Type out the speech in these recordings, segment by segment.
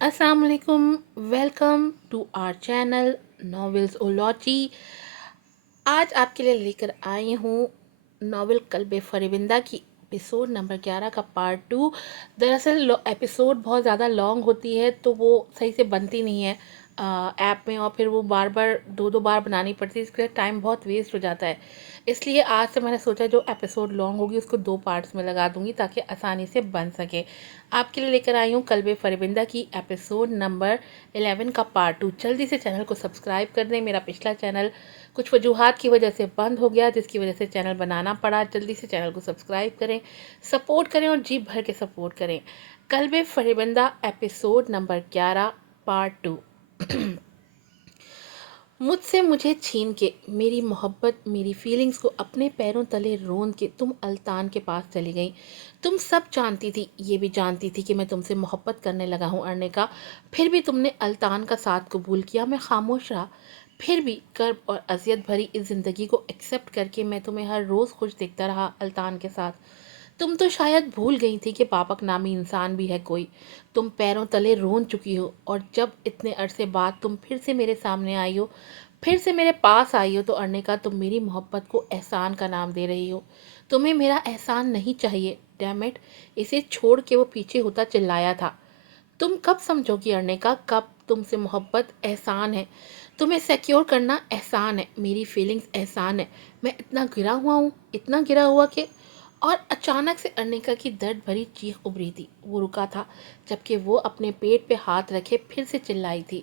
अस्सलाम वालेकुम। Welcome to our channel novels ology. आज आपके लिए लेकर आई हूँ नॉवेल कल्बे फरिबिंदा की एपिसोड नंबर 11 का पार्ट 2। दरअसल एपिसोड बहुत ज़्यादा लॉन्ग होती है तो वो सही से बनती नहीं है ऐप में, और फिर वो बार बार दो दो बार बनानी पड़ती है, इसके लिए टाइम बहुत वेस्ट हो जाता है। इसलिए आज से मैंने सोचा जो एपिसोड लॉन्ग होगी उसको दो पार्ट्स में लगा दूंगी ताकि आसानी से बन सके। आपके लिए लेकर आई हूँ कल्बे फरिबिंदा की एपिसोड नंबर 11 का पार्ट 2। जल्दी से चैनल को सब्सक्राइब कर दें। मेरा पिछला चैनल कुछ वजूहात की वजह से बंद हो गया, जिसकी वजह से चैनल बनाना पड़ा। जल्दी से चैनल को सब्सक्राइब करें, सपोर्ट करें और जी भर के सपोर्ट करें। कल्बे फरिबिंदा एपिसोड नंबर 11 पार्ट 2। मुझसे मुझे छीन के मेरी मोहब्बत, मेरी फीलिंग्स को अपने पैरों तले रोंद के तुम अल्तान के पास चली गई। तुम सब जानती थी, ये भी जानती थी कि मैं तुमसे मोहब्बत करने लगा हूँ अरने का। फिर भी तुमने अल्तान का साथ कबूल किया। मैं खामोश रहा। फिर भी कर्ब और अजियत भरी इस ज़िंदगी को एक्सेप्ट करके मैं तुम्हें हर रोज़ खुश देखता रहा अल्तान के साथ। तुम तो शायद भूल गई थी कि पापक नामी इंसान भी है कोई। तुम पैरों तले रोन चुकी हो, और जब इतने अरसे बाद तुम फिर से मेरे सामने आई हो, फिर से मेरे पास आई हो, तो अरनिका तुम मेरी मोहब्बत को एहसान का नाम दे रही हो। तुम्हें मेरा एहसान नहीं चाहिए। Damn it. इसे छोड़ के वो पीछे होता चिल्लाया था। तुम कब समझोगी अरनिका, कब? तुमसे मोहब्बत एहसान है, तुम्हें सिक्योर करना एहसान है, मेरी फीलिंग्स एहसान है। मैं इतना गिरा हुआ हूँ, इतना गिरा हुआ कि। और अचानक से अरनिका की दर्द भरी चीख उभरी थी। वो रुका था, जबकि वो अपने पेट पे हाथ रखे फिर से चिल्लाई थी।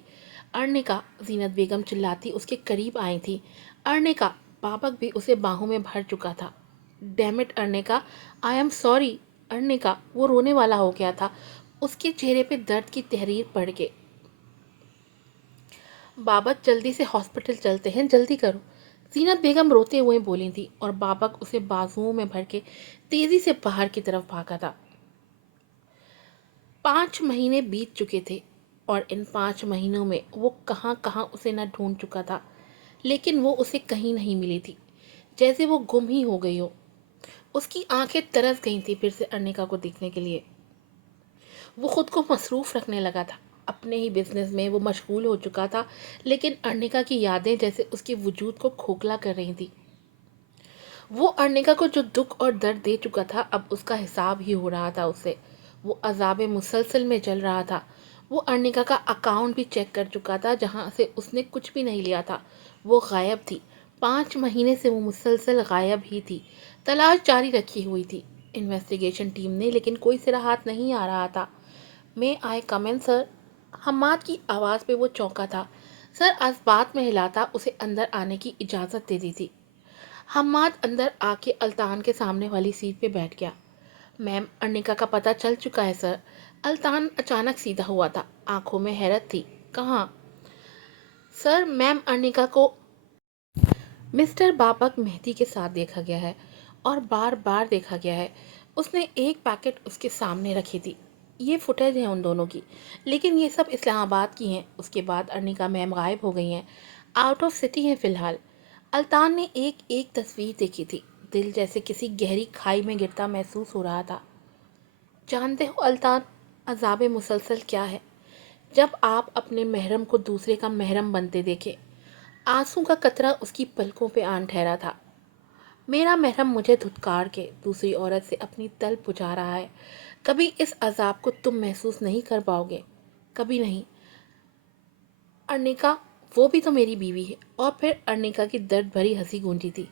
अरनिका। जीनत बेगम चिल्लाती उसके करीब आई थी। अरनिका। पापक भी उसे बाहों में भर चुका था। Damn it Arnika, I am sorry. Arnika. वो रोने वाला हो गया था। उसके चेहरे पे दर्द की तहरीर पड़ गई। बाबक, जल्दी से हॉस्पिटल चलते हैं, जल्दी करो। जीनत बेगम रोते हुए बोली थी, और बाबक उसे बाजुओं में भर के तेजी से बाहर की तरफ भागा था। 5 महीने बीत चुके थे, और इन 5 महीनों में वो कहाँ कहाँ उसे न ढूंढ चुका था, लेकिन वो उसे कहीं नहीं मिली थी, जैसे वो गुम ही हो गई हो। उसकी आंखें तरस गई थी फिर से अनिका को देखने के लिए। वो खुद को मसरूफ़ रखने लगा था। अपने ही बिजनेस में वो मशगूल हो चुका था, लेकिन अर्निका की यादें जैसे उसके वजूद को खोखला कर रही थी। वो अर्निका को जो दुख और दर्द दे चुका था, अब उसका हिसाब ही हो रहा था उससे। वो अजाब मुसलसल में चल रहा था। वो अर्निका का अकाउंट भी चेक कर चुका था, जहाँ से उसने कुछ भी नहीं लिया था। वो गायब थी। 5 महीने से वो मुसलसल गायब ही थी। तलाश जारी रखी हुई थी इन्वेस्टिगेशन टीम ने, लेकिन कोई सिरा हाथ नहीं आ रहा था। मैं आए कमेंट सर? हम्माद की आवाज़ पे वो चौंका था। सर असबात में हिलाता उसे अंदर आने की इजाज़त दे दी थी। हम्माद अंदर आके अल्तान के सामने वाली सीट पे बैठ गया। मैम, अर्निका का पता चल चुका है सर। अल्तान अचानक सीधा हुआ था, आंखों में हैरत थी। कहाँ? सर, मैम अर्निका को मिस्टर बाबक मेहदी के साथ देखा गया है, और बार बार देखा गया है। उसने एक पैकेट उसके सामने रखी थी। ये फुटेज है उन दोनों की, लेकिन ये सब इस्लामाबाद की हैं। उसके बाद अर्निका मैम गायब हो गई हैं, आउट ऑफ सिटी हैं फ़िलहाल। अल्तान ने एक एक तस्वीर देखी थी। दिल जैसे किसी गहरी खाई में गिरता महसूस हो रहा था। जानते हो अल्तान, अजाब मुसलसल क्या है? जब आप अपने महरम को दूसरे का महरम बनते देखे। आंसू का कतरा उसकी पलकों पे आन ठहरा था। मेरा महरम मुझे धुतकार के दूसरी औरत से अपनी तलब बुझा रहा है। कभी इस अजाब को तुम महसूस नहीं कर पाओगे, कभी नहीं। अर्निका, वो भी तो मेरी बीवी है। और फिर अर्निका की दर्द भरी हंसी गूंजी थी।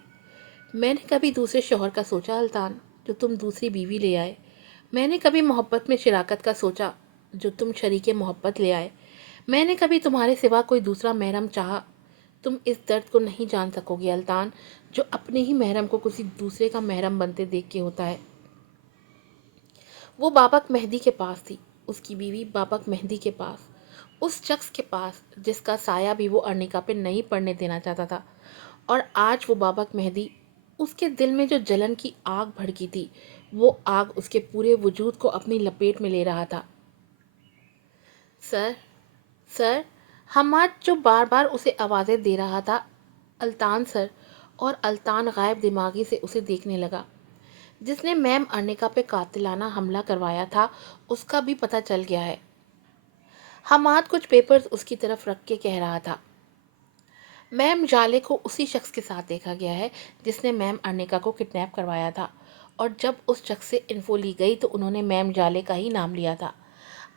मैंने कभी दूसरे शौहर का सोचा अल्तान, जो तुम दूसरी बीवी ले आए? मैंने कभी मोहब्बत में शराकत का सोचा, जो तुम शरीके मोहब्बत ले आए? मैंने कभी तुम्हारे सिवा कोई दूसरा महरम चाहा? तुम इस दर्द को नहीं जान सकोगे अल्तान, जो अपने ही महरम को किसी दूसरे का महरम बनते देख के होता है। वो बाबक मेहदी के पास थी, उसकी बीवी बाबक मेहदी के पास, उस शख्स के पास जिसका साया भी वो अर्निका पे नहीं पड़ने देना चाहता था। और आज वो बाबक मेहदी, उसके दिल में जो जलन की आग भड़की थी, वो आग उसके पूरे वजूद को अपनी लपेट में ले रहा था। Sir, sir. हम्माद जो बार बार उसे आवाज़ें दे रहा था, अल्तान सर। और अल्तान गायब दिमागी से उसे देखने लगा। जिसने मैम अर्निका पे कातिलाना हमला करवाया था, उसका भी पता चल गया है। حماد کچھ پیپرز اس کی طرف رکھ کے کہہ رہا تھا، میم جالے کو اسی شخص کے ساتھ دیکھا گیا ہے جس نے میم ارنیکا کو کڈنیپ کروایا تھا، اور جب اس شخص سے انفو لی گئی تو انہوں نے میم جالے کا ہی نام لیا تھا۔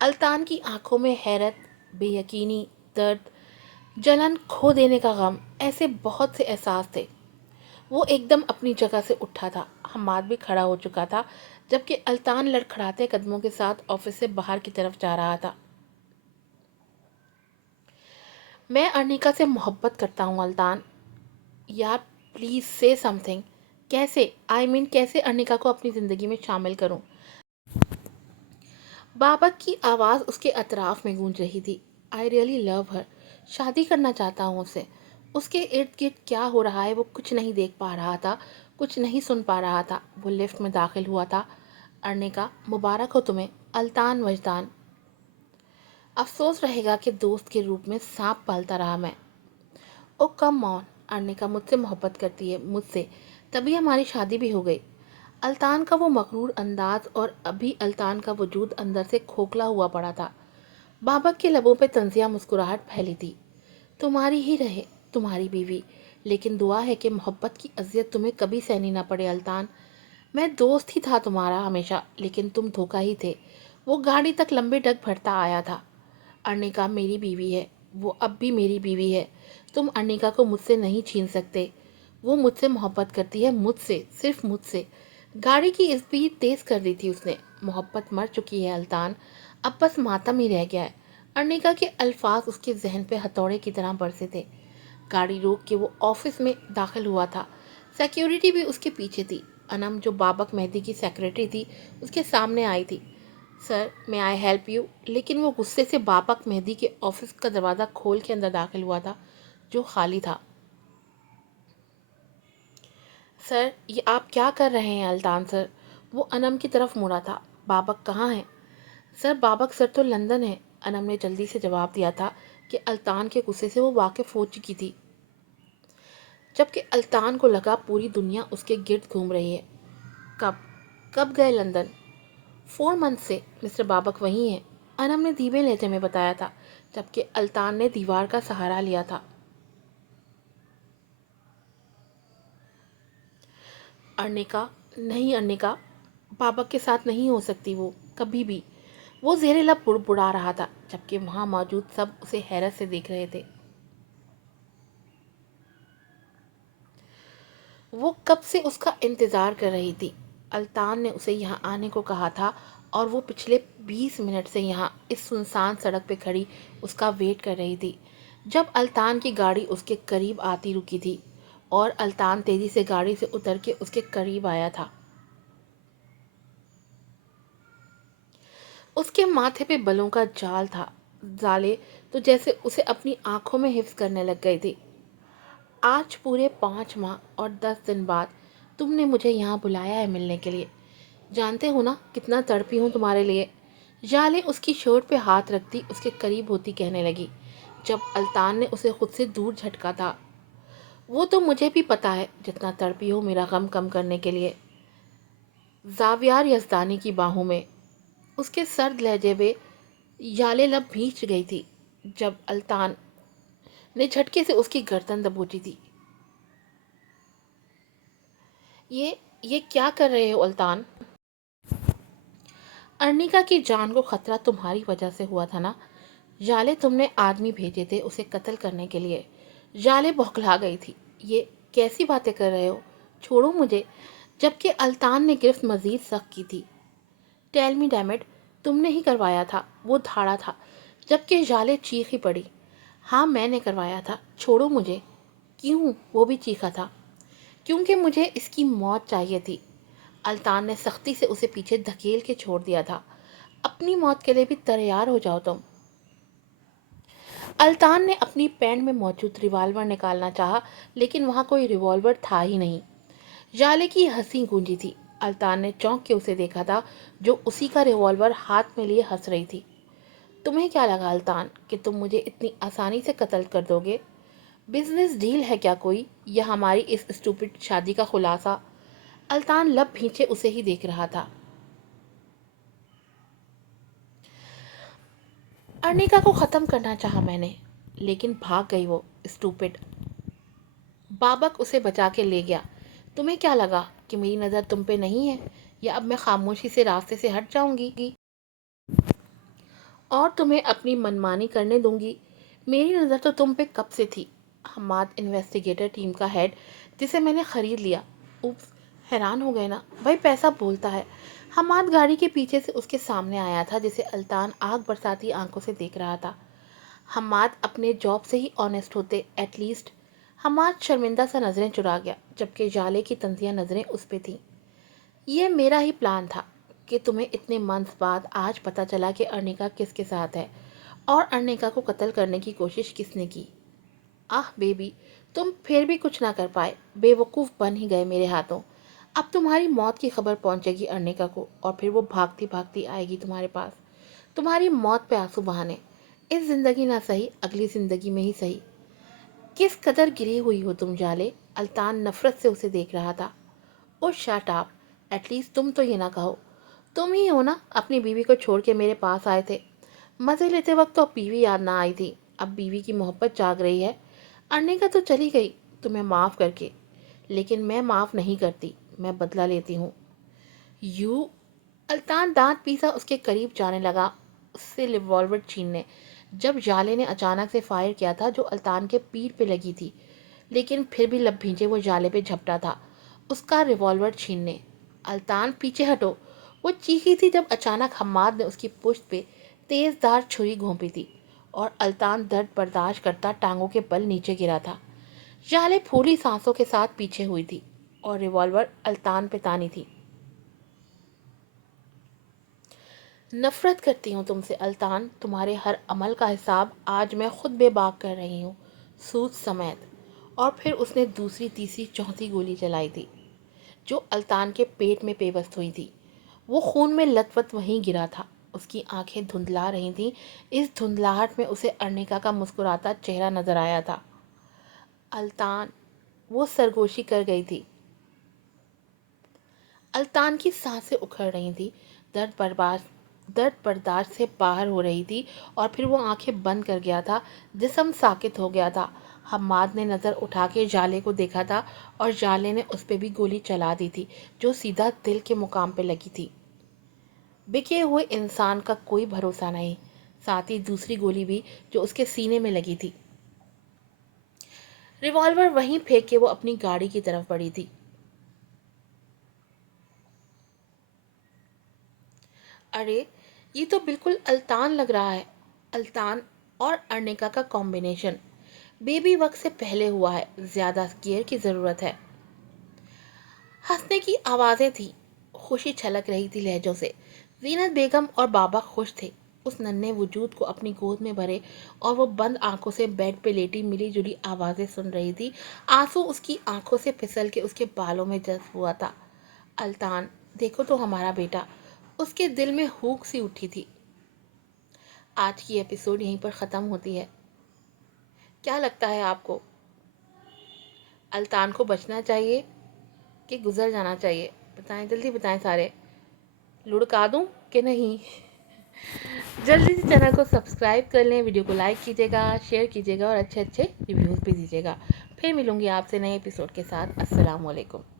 الطان کی آنکھوں میں حیرت، بے یقینی، درد، جلن، کھو دینے کا غم، ایسے بہت سے احساس تھے۔ وہ ایک دم اپنی جگہ سے اٹھا تھا۔ حماد بھی کھڑا ہو چکا تھا جبکہ الطان لڑکھڑاتے قدموں کے ساتھ آفس سے باہر کی طرف جا رہا تھا۔ میں ارنیکا سے محبت کرتا ہوں الطان، یار پلیز سے سم تھنگ۔ کیسے، کیسے ارنیکا کو اپنی زندگی میں شامل کروں؟ بابک کی آواز اس کے اطراف میں گونج رہی تھی۔ آئی ریئلی لو ہر، شادی کرنا چاہتا ہوں اس سے۔ اس کے ارد گرد کیا ہو رہا ہے وہ کچھ نہیں دیکھ پا رہا تھا، کچھ نہیں سن پا رہا تھا۔ وہ لفٹ میں داخل ہوا تھا۔ ارنیکا، مبارک ہو تمہیں۔ الطان وجدان، افسوس رہے گا کہ دوست کے روپ میں سانپ پالتا رہا میں۔ او کم آن، ارنیکا مجھ سے محبت کرتی ہے، مجھ سے، تبھی ہماری شادی بھی ہو گئی۔ الطان کا وہ مغرور انداز، اور ابھی الطان کا وجود اندر سے کھوکھلا ہوا پڑا تھا۔ بابک کے لبوں پہ طنزیہ مسکراہٹ پھیلی تھی۔ تمہاری ہی رہے، تمہاری بیوی، لیکن دعا ہے کہ محبت کی اذیت تمہیں کبھی سہنی نہ پڑے الطان۔ میں دوست ہی تھا تمہارا ہمیشہ، لیکن تم دھوکہ ہی تھے۔ وہ گاڑی تک لمبے ڈگ بھرتا آیا تھا۔ ارنیکا میری بیوی ہے، وہ اب بھی میری بیوی ہے۔ تم ارنیکا کو مجھ سے نہیں چھین سکتے۔ وہ مجھ سے محبت کرتی ہے، مجھ سے، صرف مجھ سے۔ گاڑی کی اسپیڈ تیز کر دی تھی اس نے۔ محبت مر چکی ہے الطان، اب بس ماتم ہی رہ گیا ہے۔ ارنیکا کے الفاظ اس کے ذہن پہ ہتھوڑے کی طرح برسے تھے۔ گاڑی روک کے وہ آفس میں داخل ہوا تھا۔ سیکیورٹی بھی اس کے پیچھے تھی۔ انم، جو بابک مہدی کی سیکریٹری تھی، اس کے سامنے آئی تھی۔ سر، میں آئی ہیلپ یو؟ لیکن وہ غصے سے بابک مہدی کے آفس کا دروازہ کھول کے اندر داخل ہوا تھا جو خالی تھا۔ سر، یہ آپ کیا کر رہے ہیں الطان سر؟ وہ انم کی طرف مڑا تھا۔ بابک کہاں ہے؟ سر، بابک سر تو لندن ہے، انم نے جلدی سے جواب دیا تھا کہ الطان کے غصے سے وہ واقف ہو چکی تھی، جبکہ الطان کو لگا پوری دنیا اس کے گرد گھوم رہی ہے۔ کب کب گئے لندن؟ 4 منتھ سے، مسٹر بابک وہیں ہیں، انم نے دھیمے لہجے میں بتایا تھا، جبکہ الطان نے دیوار کا سہارا لیا تھا۔ ارنیکا، نہیں ارنیکا، بابک کے ساتھ نہیں ہو سکتی وہ، کبھی بھی۔ وہ زیر لب بڑبڑا رہا تھا، جبکہ وہاں موجود سب اسے حیرت سے دیکھ رہے تھے۔ وہ کب سے اس کا انتظار کر رہی تھی۔ الطان نے اسے یہاں آنے کو کہا تھا، اور وہ پچھلے 20 منٹ سے یہاں اس سنسان سڑک پہ کھڑی اس کا ویٹ کر رہی تھی۔ جب الطان کی گاڑی اس کے قریب آتی رکی تھی، اور الطان تیزی سے گاڑی سے اتر کے اس کے قریب آیا تھا۔ اس کے ماتھے پہ بلوں کا جال تھا، زالے تو جیسے اسے اپنی آنکھوں میں حفظ کرنے لگ گئی تھی۔ آج پورے 5 ماہ اور 10 دن بعد تم نے مجھے یہاں بلایا ہے ملنے کے لیے۔ جانتے ہو نا کتنا تڑپی ہوں تمہارے لیے۔ جالے اس کی شرٹ پہ ہاتھ رکھتی اس کے قریب ہوتی کہنے لگی، جب الطان نے اسے خود سے دور جھٹکا تھا۔ وہ تو مجھے بھی پتا ہے جتنا تڑپی ہو میرا غم کم کرنے کے لیے۔ زاویار یزدانی کی باہوں میں اس کے سرد لہجے میں یالے لب بھیج گئی تھی جب الطان نے جھٹکے سے اس کی گردن دبوچی تھی۔ یہ کیا کر رہے ہو الطان؟ ارنیکا کی جان کو خطرہ تمہاری وجہ سے ہوا تھا نا؟ جالے، تم نے آدمی بھیجے تھے اسے قتل کرنے کے لیے۔ جالے بوکھلا گئی تھی۔ یہ کیسی باتیں کر رہے ہو؟ چھوڑو مجھے، جبکہ الطان نے گرفت مزید سخت کی تھی۔ ٹیل می ڈیمڈ، تم نے ہی کروایا تھا، وہ دھاڑا تھا، جبکہ جالے چیخ ہی پڑی۔ ہاں میں نے کروایا تھا، چھوڑو مجھے۔ کیوں؟ وہ بھی چیخا تھا۔ کیونکہ مجھے اس کی موت چاہیے تھی۔ الطان نے سختی سے اسے پیچھے دھکیل کے چھوڑ دیا تھا۔ اپنی موت کے لیے بھی تیار ہو جاؤ تم۔ الطان نے اپنی پینٹ میں موجود ریوالور نکالنا چاہا، لیکن وہاں کوئی ریوالور تھا ہی نہیں۔ جالے کی ہنسی گونجی تھی۔ الطان نے چونک کے اسے دیکھا تھا جو اسی کا ریوالور ہاتھ میں لیے ہنس رہی تھی۔ تمہیں کیا لگا الطان کہ تم مجھے اتنی آسانی سے قتل کر دو گے؟ بزنس ڈیل ہے کیا کوئی، یا ہماری اس اسٹوپڈ شادی کا خلاصہ؟ الطان لب بھینچے اسے ہی دیکھ رہا تھا۔ अर्निका को ख़त्म करना चाहा मैंने, लेकिन भाग गई वो स्टूपिड। बाबक उसे बचा के ले गया। तुम्हें क्या लगा कि मेरी नज़र तुम पे नहीं है, या अब मैं खामोशी से रास्ते से हट जाऊंगी और तुम्हें अपनी मनमानी करने दूंगी? मेरी नज़र तो तुम पे कब से थी। हमाद इन्वेस्टिगेटर टीम का हेड, जिसे मैंने ख़रीद लिया। उप्स, हैरान हो गए ना भाई, पैसा बोलता है। हमाद गाड़ी के पीछे से उसके सामने आया था, जिसे अल्तान आग बरसाती आंखों से देख रहा था। हमाद अपने जॉब से ही ऑनेस्ट होते एटलीस्ट। हमाद शर्मिंदा सा नज़रें चुरा गया, जबकि जाले की तंजियाँ नज़रें उस पे थीं। ये मेरा ही प्लान था कि तुम्हें इतने मंथ्स बाद आज पता चला कि अर्निका किसके साथ है, और अर्निका को कत्ल करने की कोशिश किसने की। आह बेबी, तुम फिर भी कुछ ना कर पाए, बेवकूफ़ बन ही गए मेरे हाथों। अब तुम्हारी मौत की खबर पहुंचेगी अर्निका को, और फिर वो भागती भागती आएगी तुम्हारे पास, तुम्हारी मौत पे आंसू बहाने। इस जिंदगी ना सही, अगली जिंदगी में ही सही। किस कदर गिरी हुई हो तुम जाले। अल्तान नफरत से उसे देख रहा था। ओ शट अप, एटलीस्ट तुम तो ये ना कहो। तुम ही हो ना अपनी बीवी को छोड़ के मेरे पास आए थे। मज़े लेते वक्त तो बीवी याद ना आई थी, अब बीवी की मोहब्बत जाग रही है। अर्निका तो चली गई तुम्हें माफ़ करके, लेकिन मैं माफ़ नहीं करती, मैं बदला लेती हूँ। यू। अल्तान दांत पीसा उसके करीब जाने लगा, उससे रिवॉल्वर छीनने, जब जाले ने अचानक से फायर किया था, जो अल्तान के पीठ पे लगी थी। लेकिन फिर भी लब भींचे वो जाले पे झपटा था उसका रिवॉल्वर छीनने। अल्तान पीछे हटो, वो चीखी थी, जब अचानक हम्माद ने उसकी पुश्त पे तेज़धार छुरी घोंपी थी, और अल्तान दर्द बर्दाश्त करता टांगों के बल नीचे गिरा था। जाले फूली सांसों के साथ पीछे हुई थी, और रिवॉल्वर अल्तान पे तानी थी। नफरत करती हूँ तुमसे अल्तान, तुम्हारे हर अमल का हिसाब आज मैं खुद बेबाक कर रही हूँ, सूद समेत। और फिर उसने दूसरी तीसरी चौथी गोली चलाई थी, जो अल्तान के पेट में पेवस्त हुई थी। वो खून में लथपथ वहीं गिरा था, उसकी आंखें धुंधला रही थीं। इस धुंधलाहट में उसे अर्निका का मुस्कुराता चेहरा नजर आया था। अल्तान, वो सरगोशी कर गई थी। अल्तान की सांसें उखड़ रही थी, दर्द बर्दाश्त से बाहर हो रही थी, और फिर वो आंखें बंद कर गया था, जिस्म साकित हो गया था। हम्माद ने नज़र उठा के जाले को देखा था, और जाले ने उस पर भी गोली चला दी थी, जो सीधा दिल के मुकाम पे लगी थी। बिके हुए इंसान का कोई भरोसा नहीं, साथ ही दूसरी गोली भी, जो उसके सीने में लगी थी। रिवॉल्वर वहीं फेंक के वो अपनी गाड़ी की तरफ बढ़ी थी। अरे, ये तो बिल्कुल अल्तान लग रहा है। अल्तान और अर्निका का कॉम्बिनेशन। बेबी वक्त से पहले हुआ है, ज़्यादा केयर की ज़रूरत है। हंसने की आवाज़ें थी, खुशी छलक रही थी लहजों से। ज़ीनत बेगम और बाबा खुश थे, उस नन्हे वजूद को अपनी गोद में भरे, और वो बंद आंखों से बेड पे लेटी मिली जुली आवाज़ें सुन रही थी। आंसू उसकी आंखों से फिसल के उसके बालों में जज्ब हुआ था। अल्तान, देखो तो हमारा बेटा, उसके दिल में हुक सी उठी थी। आज की एपिसोड यहीं पर ख़त्म होती है। क्या लगता है आपको, अल्तान को बचना चाहिए कि गुजर जाना चाहिए? बताएं, जल्दी बताएं सारे। लुढ़का दूं कि नहीं? जल्दी से चैनल को सब्सक्राइब कर लें, वीडियो को लाइक कीजिएगा, शेयर कीजिएगा, और अच्छे अच्छे रिव्यूज़ भी दीजिएगा। फिर मिलूंगी आपसे नए एपिसोड के साथ। अस्सलाम वालेकुम।